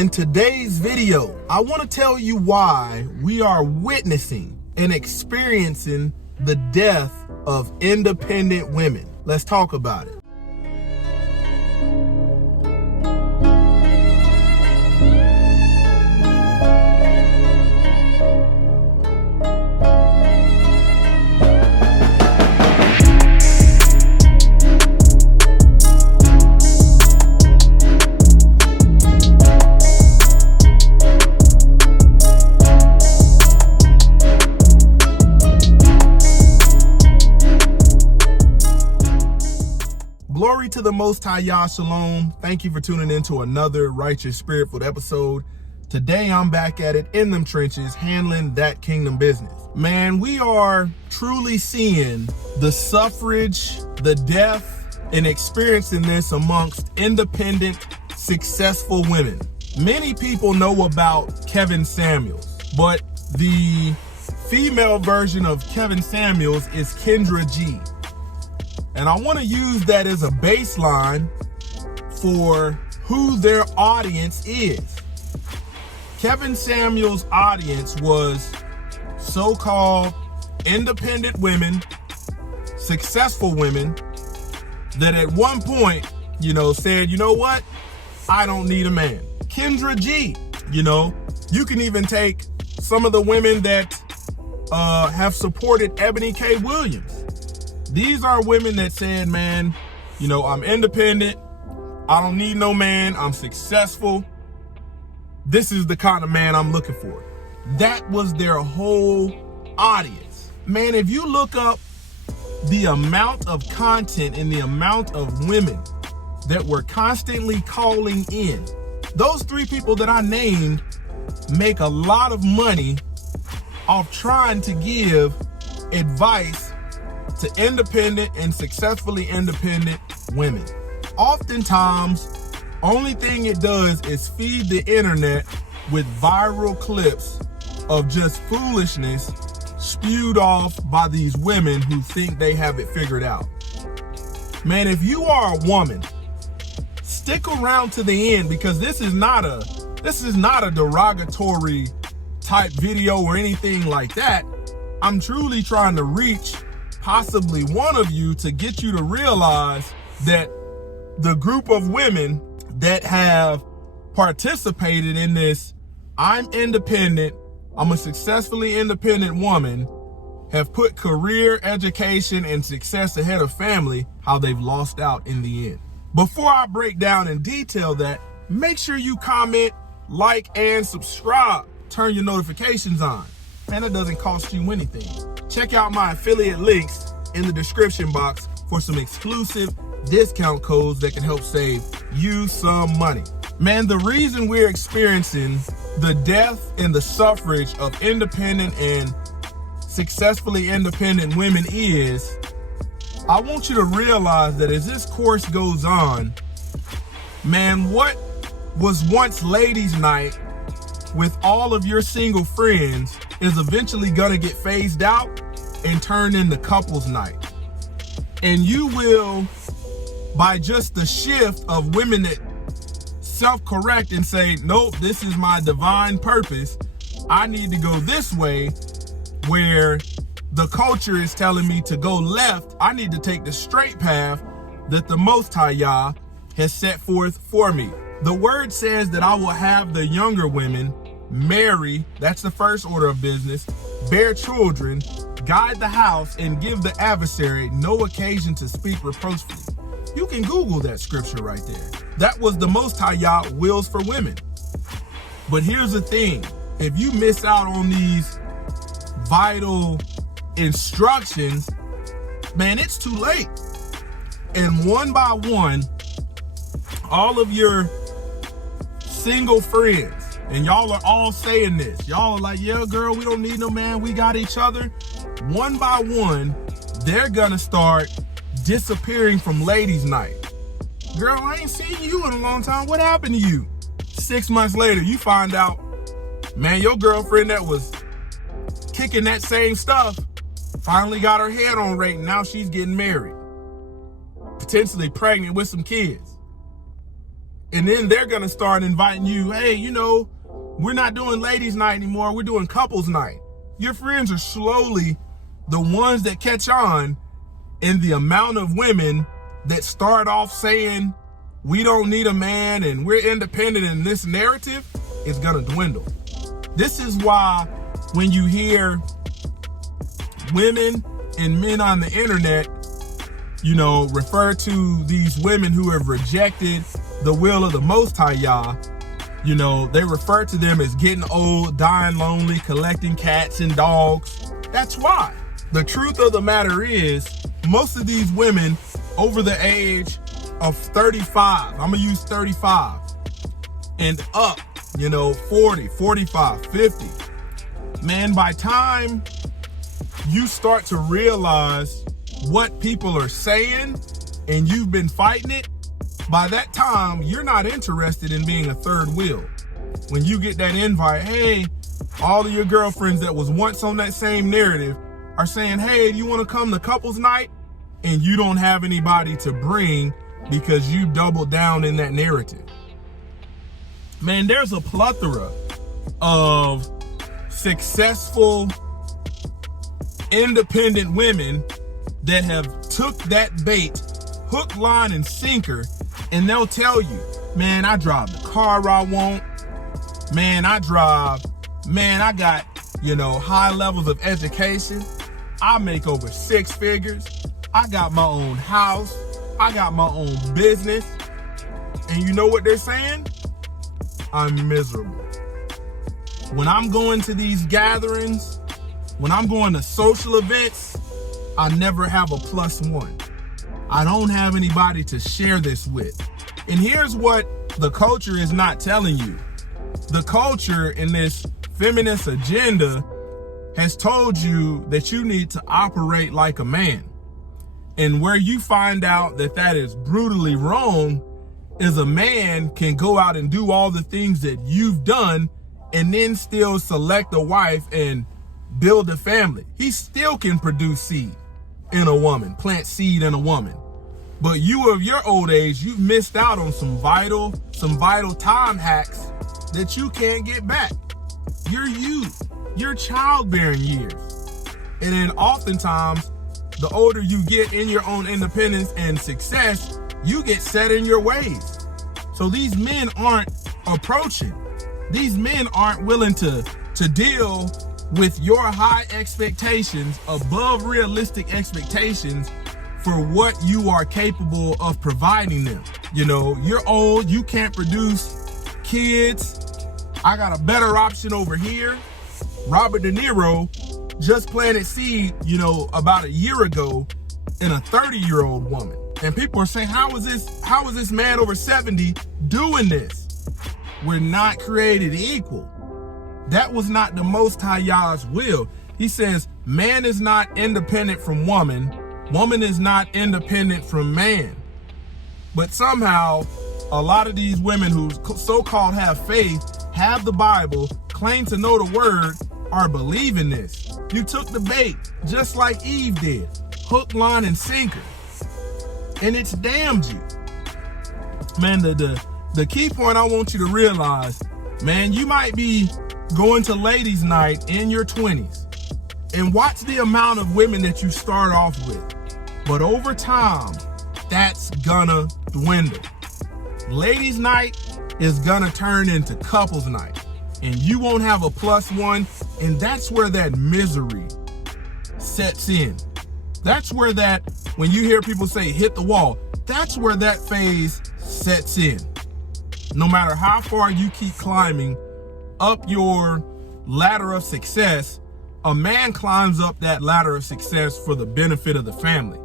In today's video, I want to tell you why we are witnessing and experiencing the death of independent women. Let's talk about it. Glory to the Most High Yah, Shalom. Thank you for tuning in to another Righteous Spirit-filled episode. Today, I'm back at it in them trenches, handling that kingdom business. Man, we are truly seeing the suffrage, the death, and experiencing this amongst independent, successful women. Many people know about Kevin Samuels, but the female version of Kevin Samuels is Kendra G. And I want to use that as a baseline for who their audience is. Kevin Samuels' audience was so-called independent women, successful women that at one point, said, you know what? I don't need a man. Kendra G, you can even take some of the women that have supported Ebony K. Williams. These are women that said, man, I'm independent. I don't need no man. I'm successful. This is the kind of man I'm looking for. That was their whole audience. Man, if you look up the amount of content and the amount of women that were constantly calling in, those three people that I named make a lot of money off trying to give advice to independent and successfully independent women. Oftentimes, only thing it does is feed the internet with viral clips of just foolishness spewed off by these women who think they have it figured out. Man, if you are a woman, stick around to the end, because this is not a derogatory type video or anything like that. I'm truly trying to reach possibly one of you to get you to realize that the group of women that have participated in this, I'm independent, I'm a successfully independent woman, have put career, education, and success ahead of family, how they've lost out in the end. Before I break down and detail that, make sure you comment, like, and subscribe. Turn your notifications on. Man, it doesn't cost you anything. Check out my affiliate links in the description box for some exclusive discount codes that can help save you some money. Man, the reason we're experiencing the death and the suffrage of independent and successfully independent women is, I want you to realize that as this course goes on, man, what was once ladies' night with all of your single friends is eventually gonna get phased out and turn into couples night. And you will, by just the shift of women that self-correct and say, nope, this is my divine purpose, I need to go this way, where the culture is telling me to go left, I need to take the straight path that the Most High Yah has set forth for me. The word says that I will have the younger women marry, that's the first order of business, bear children, guide the house, and give the adversary no occasion to speak reproachfully. You can Google that scripture right there. That was the Most High Yah wills for women. But here's the thing, if you miss out on these vital instructions, man, it's too late. And one by one, all of your single friends, and y'all are all saying this, y'all are like, yeah, girl, we don't need no man, we got each other. One by one, they're gonna start disappearing from ladies' night. Girl, I ain't seen you in a long time. What happened to you? 6 months later, you find out, man, your girlfriend that was kicking that same stuff finally got her head on right, and now she's getting married, potentially pregnant with some kids. And then they're going to start inviting you, hey, we're not doing ladies night anymore. We're doing couples night. Your friends are slowly the ones that catch on, and the amount of women that start off saying, we don't need a man and we're independent, and this narrative is going to dwindle. This is why when you hear women and men on the internet, refer to these women who have rejected the will of the Most High Yah, they refer to them as getting old, dying lonely, collecting cats and dogs. That's why. The truth of the matter is, most of these women over the age of 35, I'm gonna use 35 and up, 40, 45, 50. Man, by time you start to realize what people are saying and you've been fighting it, by that time, you're not interested in being a third wheel. When you get that invite, hey, all of your girlfriends that was once on that same narrative are saying, hey, do you want to come to couples night? And you don't have anybody to bring because you doubled down in that narrative. Man, there's a plethora of successful, independent women that have took that bait, hook, line, and sinker, and they'll tell you, man, I drive the car I want. Man, I got, high levels of education. I make over 6 figures. I got my own house. I got my own business. And you know what they're saying? I'm miserable. When I'm going to these gatherings, when I'm going to social events, I never have a +1. I don't have anybody to share this with. And here's what the culture is not telling you. The culture in this feminist agenda has told you that you need to operate like a man. And where you find out that that is brutally wrong is a man can go out and do all the things that you've done and then still select a wife and build a family. He still can produce seed in a woman, plant seed in a woman. But you of your old age, you've missed out on some vital time hacks that you can't get back. Your youth, your childbearing years. And then oftentimes, the older you get in your own independence and success, you get set in your ways. So these men aren't approaching. These men aren't willing to deal with your high expectations, above realistic expectations for what you are capable of providing them. You're old, you can't produce kids. I got a better option over here. Robert De Niro just planted seed, about a year ago in a 30-year-old woman. And people are saying, how is this man over 70 doing this? We're not created equal. That was not the Most High Yah's will. He says, man is not independent from woman. Woman is not independent from man. But somehow, a lot of these women who so-called have faith, have the Bible, claim to know the word, are believing this. You took the bait, just like Eve did. Hook, line, and sinker. And it's damned you. Man, the key point I want you to realize, man, you might be going to ladies' night in your 20s. And watch the amount of women that you start off with. But over time, that's gonna dwindle. Ladies' night is gonna turn into couples' night. And you won't have a +1, and that's where that misery sets in. That's where when you hear people say hit the wall, that's where that phase sets in. No matter how far you keep climbing up your ladder of success, a man climbs up that ladder of success for the benefit of the family.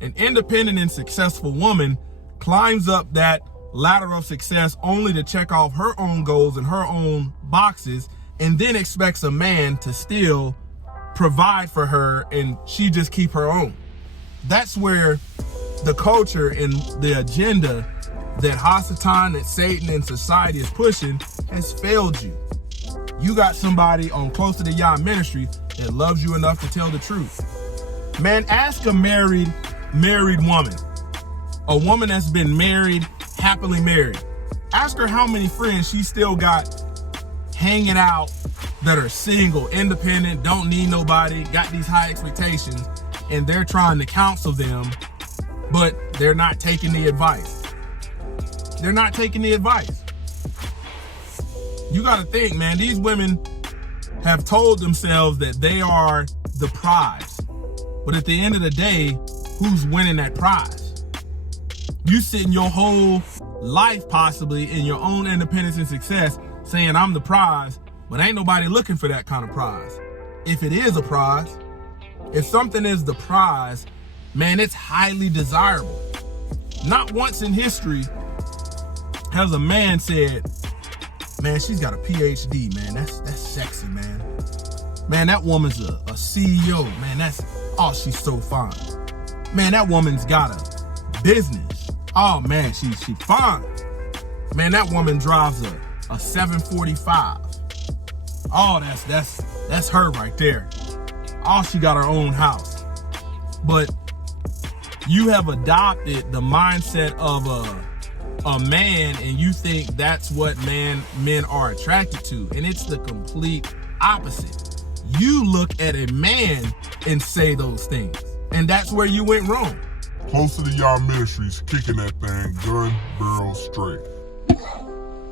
An independent and successful woman climbs up that ladder of success only to check off her own goals and her own boxes, and then expects a man to still provide for her and she just keep her own. That's where the culture and the agenda that Hasatan, that Satan and society is pushing has failed you. You got somebody on Closer to Yah Ministry that loves you enough to tell the truth. Man, ask a married woman, a woman that's been married, happily married. Ask her how many friends she still got hanging out that are single, independent, don't need nobody, got these high expectations, and they're trying to counsel them, but they're not taking the advice. They're not taking the advice. You got to think, man, these women have told themselves that they are the prize. But at the end of the day, who's winning that prize? You sitting your whole life possibly in your own independence and success saying I'm the prize, but ain't nobody looking for that kind of prize. If it is a prize, if something is the prize, man, it's highly desirable. Not once in history has a man said, man, she's got a PhD, man. That's sexy, man. Man, that woman's a CEO, man. She's so fine. Man, that woman's got a business. Oh man, she fine. Man, that woman drives a 745. Oh, that's her right there. Oh, she got her own house. But you have adopted the mindset of a man, and you think that's what men are attracted to, and it's the complete opposite. You look at a man and say those things, and that's where you went wrong. Closer to Y'all Ministries, kicking that thing gun barrel straight.